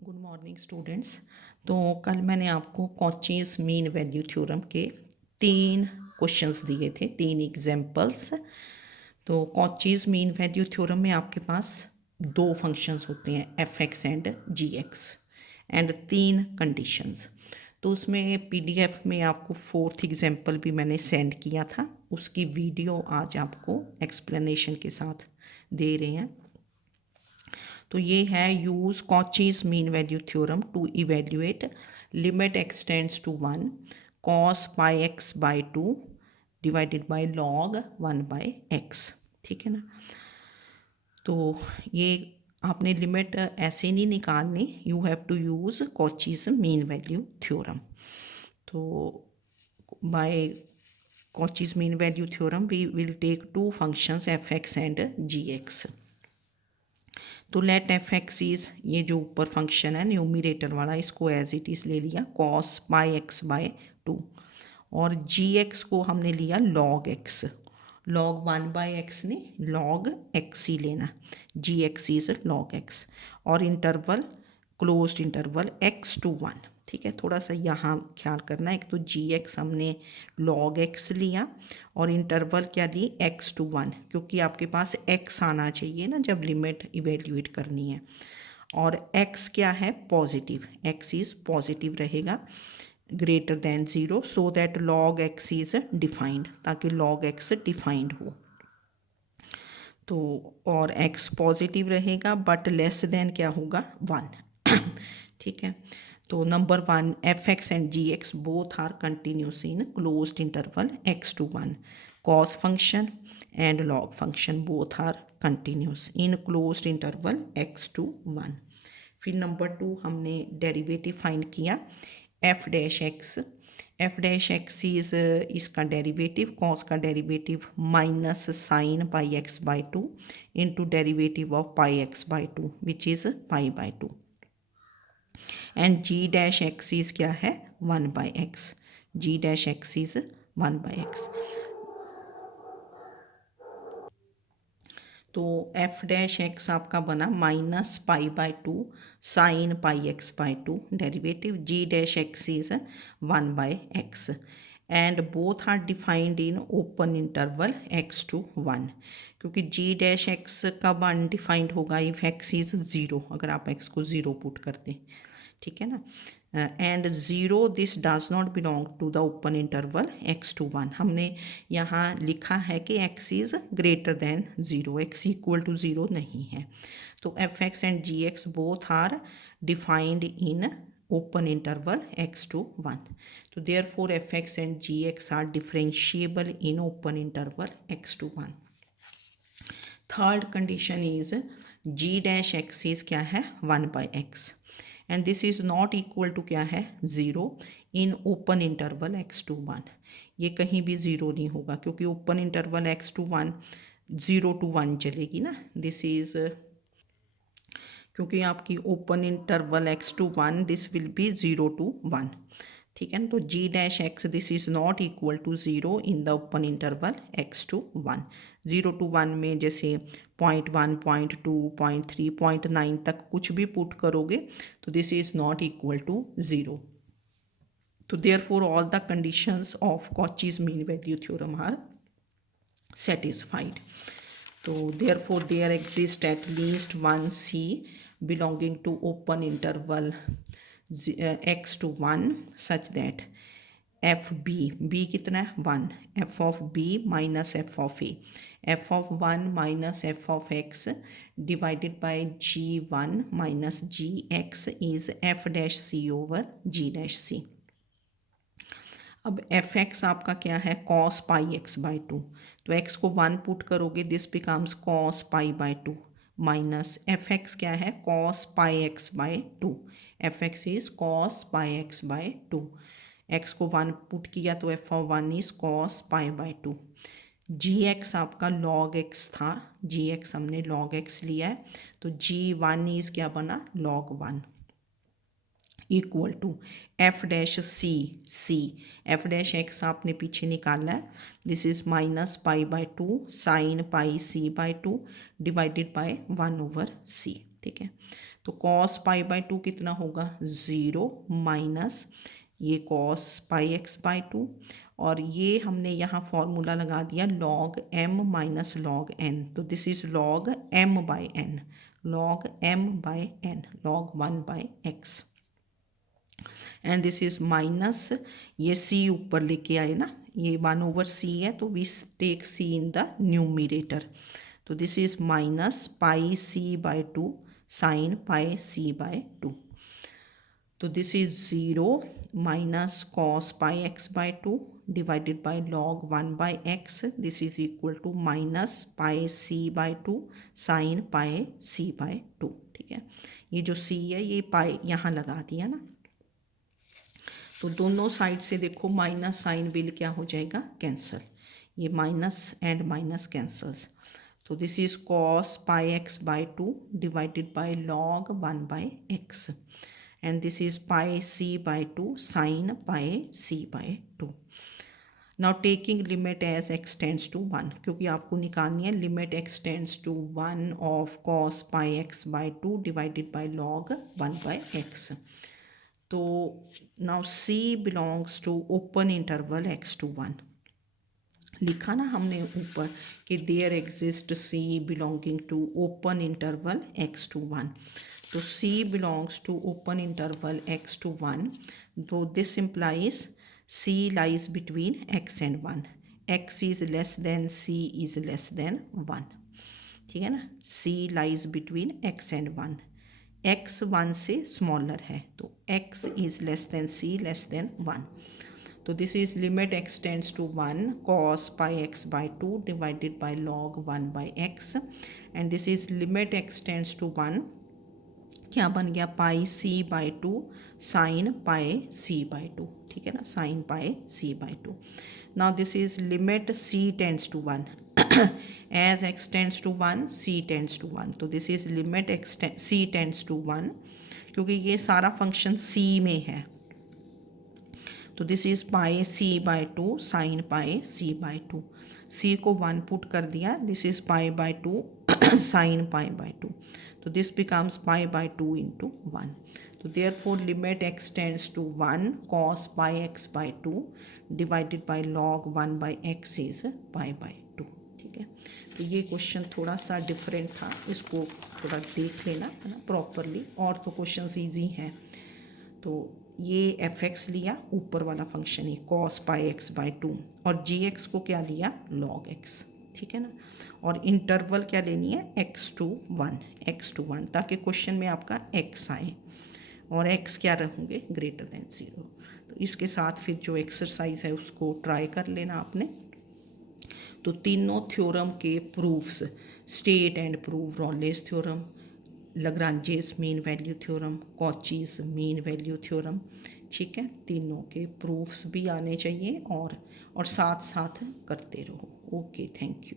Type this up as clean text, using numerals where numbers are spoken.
Good morning students. तो कल मैंने आपको कॉचीज मीन वैल्यू थ्योरम के 3 क्वेश्चंस दिए थे, 3 एग्जांपल्स। तो कॉचीज मीन वैल्यू थ्योरम में आपके पास 2 फंक्शंस होते हैं, f x and g x, and 3 conditions. तो उसमें पीडीएफ में आपको 4th एग्जांपल भी मैंने सेंड किया था, उसकी वीडियो आज आपको एक्सप्लेनेशन के साथ दे रहे हैं। तो ये है use Cauchy's mean value theorem to evaluate limit x tends to 1 cos pi x by 2 divided by log 1 by x. ठीक है ना। तो ये आपने लिमिट ऐसे नहीं निकालनी, you have to use Cauchy's mean value theorem. तो by Cauchy's mean value theorem we will take 2 functions f x and g x. तो लेट एफ एक्स इज, ये जो ऊपर फंक्शन है न्यूमिरेटर वाला, इसको एज इट इज़ ले लिया कॉस पाई एक्स बाय 2, और जी एक्स को हमने लिया log x, log 1 by x नहीं, लॉग एक्स ही लेना, g x is log x, और interval closed interval x to 1। ठीक है, थोड़ा सा यहाँ ख्याल करना है, एक तो जी एक्स हमने लॉग एक्स लिया और इंटरवल क्या ली, एक्स टू 1, क्योंकि आपके पास एक्स आना चाहिए ना जब लिमिट इवेल्यूएट करनी है, और एक्स क्या है, पॉजिटिव, एक्स इज़ पॉजिटिव रहेगा greater than 0, so that log x is defined, ताकि लॉग एक्स डिफाइंड हो। तो और x पॉजिटिव रहेगा बट लेस देन क्या होगा, 1। ठीक है। तो number 1, f x and g x both are continuous in closed interval x to 1, cos function and log function both are continuous in closed interval x to 1। फिर number 2 हमने derivative find किया, f dash x, f dash x is इसका derivative, cos का derivative minus sine pi x by 2 into derivative of pi x by 2 which is pi by 2, and g dash x is क्या है, 1 by x, g dash x is 1 by x. तो f dash x आपका बना minus pi by 2 sine pi x by 2, derivative g dash x is 1 by x, and both are defined in open interval x to 1, क्योंकि g dash x कब undefined होगा, if x is 0, अगर आप x को 0 put कर दें। ठीक है ना। And zero this does not belong to the open interval x to 1, हमने यहाँ लिखा है कि x is greater than 0, x equal to 0 नहीं है। तो f x and g x both are defined in open interval x to 1, तो therefore f x and g x are differentiable in open interval x to 1। Third condition is g dash x is क्या है, 1 by x, and this is not equal to क्या है, 0 in open interval x to 1। ये कहीं भी 0 नहीं होगा, क्योंकि open interval x to 1 0 to 1 चलेगी ना। दिस इज, क्योंकि आपकी open interval x to 1, this will be 0 to 1। ठीक है ना। तो g dash x this is not equal to 0 in the open interval x to 1। 0 to 1 में जैसे 0.1, 0.2, 0.3, 0.9 तक कुछ भी पुट करोगे तो this is not equal to 0। तो therefore all the conditions of Cauchy's mean value theorem are satisfied. So therefore there exists at least one C belonging to open interval x to 1 such that f b, b कितना है, 1, f of b minus f of a, f of 1 minus f of x divided by g 1 minus g x is f dash c over g dash c. अब f x आपका क्या है, cos pi x by 2, तो x को 1 put करोगे, this becomes cos pi by 2, minus f x क्या है, cos pi x by 2, f x is cos pi x by 2, x को 1 पुट किया तो f of 1 is cos pi by 2। G x आपका log x था, g x हमने log x लिया है, तो जी 1 इज क्या बना, log 1, equal to f dash c, c F dash x आपने पीछे निकाला है, this is minus pi by 2 sine pi c by 2 divided by 1 over c. ठीक है। तो तो कॉस पाई बाई टू कितना होगा 0 माइनस ये cos pi x by two, और ये हमने यहाँ फॉर्मूला लगा दिया log m minus log n, तो this is log m by n, log m by n, log 1 by x, and this is minus ये c ऊपर लेके आए ना, ये 1/c है तो we take c in the numerator, तो this is minus pi c by 2 sine pi c by 2, तो this is 0 minus cos pi x by 2 divided by log 1 by x, this is equal to minus pi c by 2 sine pi c by 2। ठीक है, ये जो c है ये पाई यहाँ लगा दिया ना, तो दोनों साइड से देखो माइनस साइन विल क्या हो जाएगा कैंसल, ये माइनस एंड माइनस कैंसल्स, तो this is cos pi x by 2 divided by log 1 by x, and this is pi c by 2 sin pi c by 2. Now taking limit as x tends to 1, क्योंकि आपको निकालनी है limit x tends to 1 of cos pi x by 2 divided by log 1 by x. तो now c belongs to open interval x to 1, लिखा ना हमने ऊपर कि there exist c belonging to open interval x to 1, तो c belongs to open interval x to 1, though this implies c lies between x and 1, x is less than c is less than 1, ठीक है ना, c lies between x and 1, x 1 से smaller है तो x is less than c less than 1, तो this is limit x tends to 1 cos pi x by 2 divided by log 1 by x, and this is limit x tends to 1 क्या बन गया pi c by 2 sine pi c by 2, ठीक है ना, sine pi c by 2। Now this is limit c tends to 1 as x tends to 1 c tends to 1, तो this is limit c tends to 1, क्योंकि ये सारा function c में है, तो this is pi c by 2 sine pi c by 2, c को 1 put कर दिया, this is pi by 2 sine pi by 2, तो this becomes pi by 2 into 1, तो therefore limit x tends to 1 cos pi x by 2 divided by log 1 by x is pi by 2। ठीक है, तो ये question थोड़ा सा different था, इसको थोड़ा देख लेना है ना प्रॉपरली, और तो क्वेश्चन ईजी हैं। तो ये एफ एक्स लिया ऊपर वाला function he cos pi x by 2, और जी एक्स को क्या लिया log x, ठीक है ना, और इंटरवल क्या लेनी है x to 1, ताकि क्वेश्चन में आपका x आए और x क्या रहेंगे ग्रेटर देन 0। तो इसके साथ फिर जो एक्सरसाइज है उसको ट्राई कर लेना आपने। तो तीनों थ्योरम के proofs, state and prove Rolle's theorem, Lagrange's mean value theorem, Cauchy's mean value theorem, ठीक है, तीनों के प्रूफ्स भी आने चाहिए और साथ साथ करते रहो। Okay, thank you.